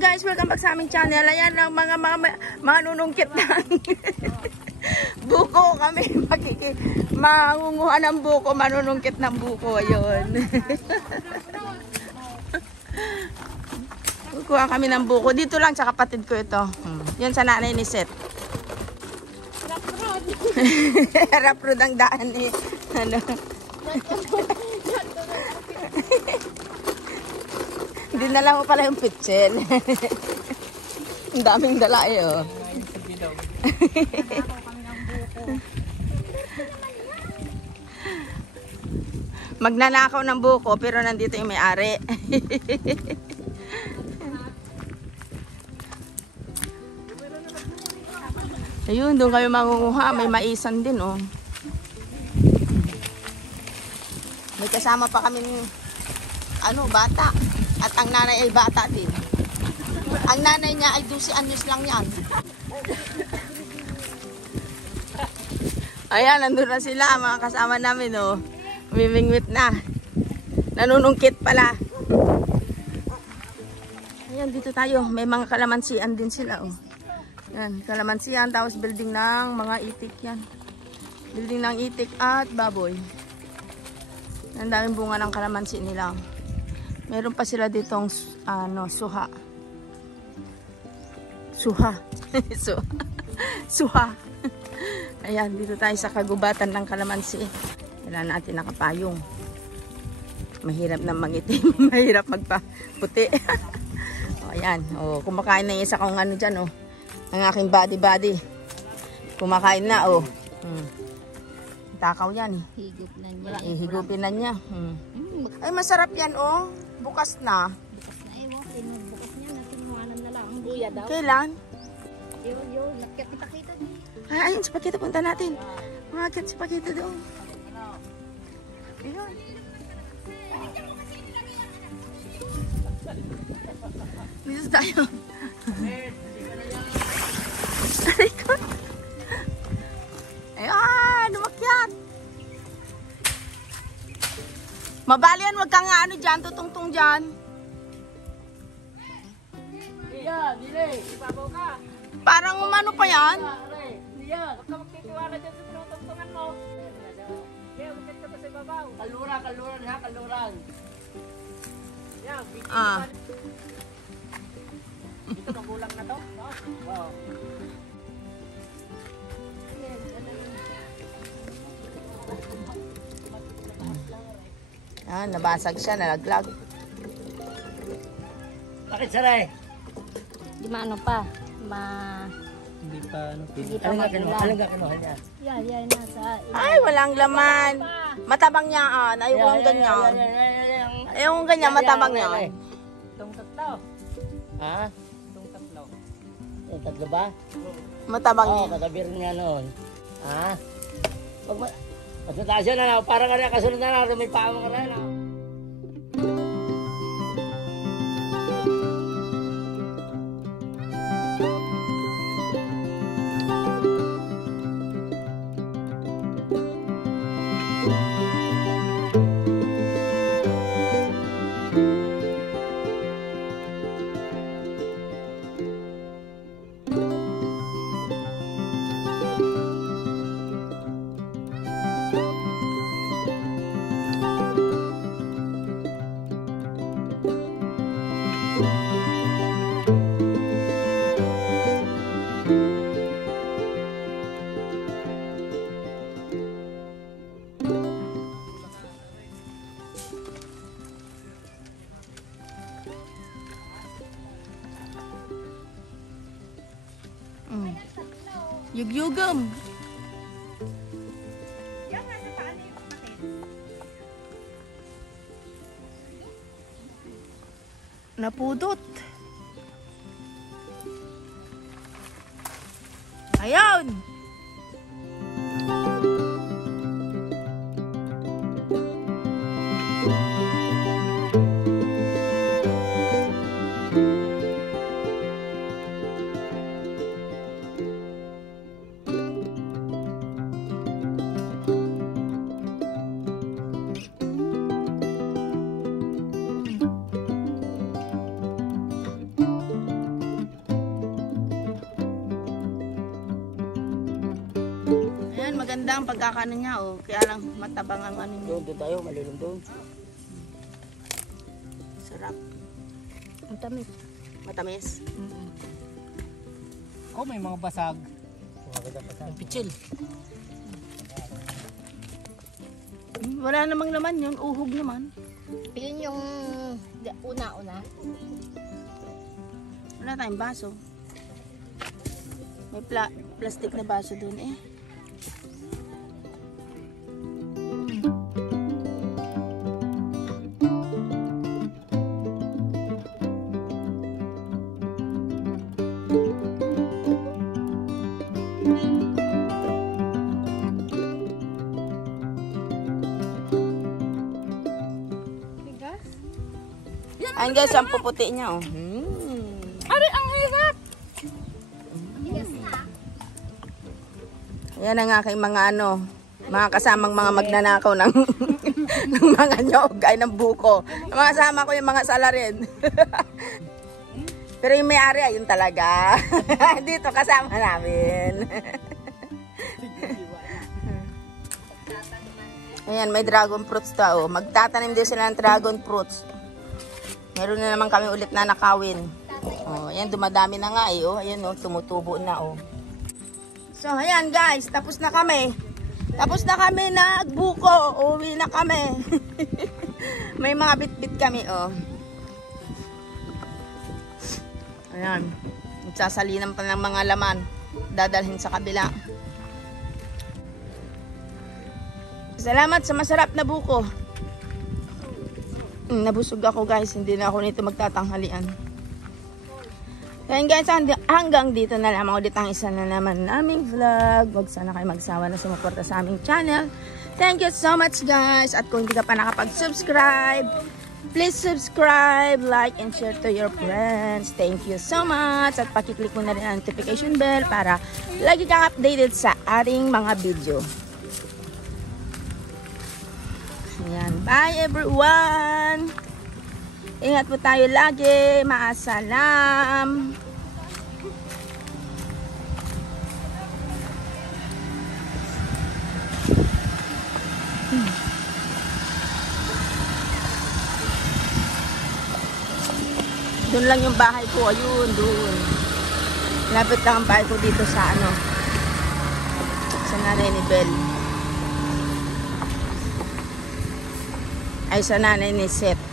guys, welcome back sa aming channel. Ayan ang mga nunungkit ng buko kami. Mangunguha ng buko, manunungkit ng buko. Ayun. Kukuha kami ng buko. Dito lang sa kapatid ko ito. Yan sa nanay ni Seth. Raprod ang daan eh. Ano? Dinala mo pala yung pitsil. Ang daming dala eh oh. Magnanakaw ng buko pero nandito yung may-ari. Ayun, doon kayo mangunguha. May maisan din oh. May kasama pa kami bata. At ang nanay ay bata din. Ang nanay niya ay 12 anyos lang yan. Ayan, nandun na sila, mga kasama namin, oh. Mimingwit na. Nanunungkit pala. Ayan, dito tayo. May mga kalamansian din sila, oh. Yan, kalamansian, tapos building ng mga itik yan. Building ng itik at baboy. Ang daming bunga ng kalamansi nila. Meron pa sila ditong suha. Suha. Suha. Ayan, dito tayo sa kagubatan ng kalamansi. Kailangan natin nakapayong. Mahirap na mangitim, mahirap magpaputi. O, ayan, kumakain na yung isa kong dyan, ang aking body. Kumakain na, Takaw yan eh. Higop na niya. Higupin na niya. Ay, masarap yan, Bukas na. Bukas na bukas niya. Nasinuhanan na lang. Ang buya daw. Kailan? Yun. Nakita niya. Ay, ayun, si Pakita. Punta natin. Makakit si Pakita doon. Ayun. Dito tayo. Alikot. Ayan, umakyat. Mabalian, wag kang dyan, tutungtong dyan. Diyan, dili, ibabaw ka. Parang umano pa yan. Diyan, huwag ka magtitiwala dyan sa tinutungtungan mo. Diyan, huwag ka pa sa ibabaw. Kaluran ha, kaluran. Yan, bigyan dito kagulang na to. Wow. Nabasag siya, nalaglag. Bakit saray? Di maano pa. Hindi pa, Hindi pa magulang. Alang ka kinuha niya? Yan, nasa... Ay, walang laman. Matabang yan. Ayaw kong ganyan. Ayaw kong ganyan, matabang yan. Itong tatlo. Ha? Itong tatlo. Itong tatlo ba? Matabang yan. Matabir niya noon. Ha? Mas mataas yun na, parang kasunod na na, may paa mo ka na. Yugyugam. Napudot. Ayun. maganda ang pagkakaano niya, oh. Kaya lang matabang ang ano niya. Doon tayo, malulong doon. Sarap. Ang tamis. Matamis. Oh, may mga basag. Ang pichil. Wala namang laman yun. Uhog naman. Yun yung una-una. Wala tayong baso. May plastic na baso dun eh. Bigas? Ayan guys, ang puputi niya, oh. Ari, ang hirap! Bigas na. Yan ang aking mga ano, mga kasamang mga magnanakaw ng, ng mga nyog ay ng buko. Mga kasama ko yung mga salarin. Pero yung may-ari ayun talaga. Dito kasama namin. Ayan, may dragon fruits daw. Magtatanim din sila ng dragon fruits. Meron na naman kami ulit na nakawin. Oh, ayan, dumadami na nga eh. Oh, ayan, oh, tumutubo na. Oh. So, ayan guys, tapos na kami. Tapos na kami nagbuko. Uwi na kami. May mga bit-bit kami, oh. Ayan. Nagsasalinan pa ng mga laman. Dadalhin sa kabila. Salamat sa masarap na buko. Nabusog ako guys. Hindi na ako nito magtatanghalian. Kaya guys, hanggang dito na lamang ulit ang isa na naman naming vlog. Huwag sana kayo magsawa na sumuporta sa aming channel. Thank you so much guys. At kung hindi ka pa nakapag-subscribe, please subscribe, like, and share to your friends. Thank you so much. At pakiclick mo na rin ang notification bell para lagi kang updated sa ating mga video. Ayan. Bye everyone! Ingat po tayo lagi. Maasalam! Doon lang yung bahay ko. Ayun, doon. Lapit lang ang bahay ko dito sa ano. Sa nanay ni Belle. Ay, sa nanay ni Seth.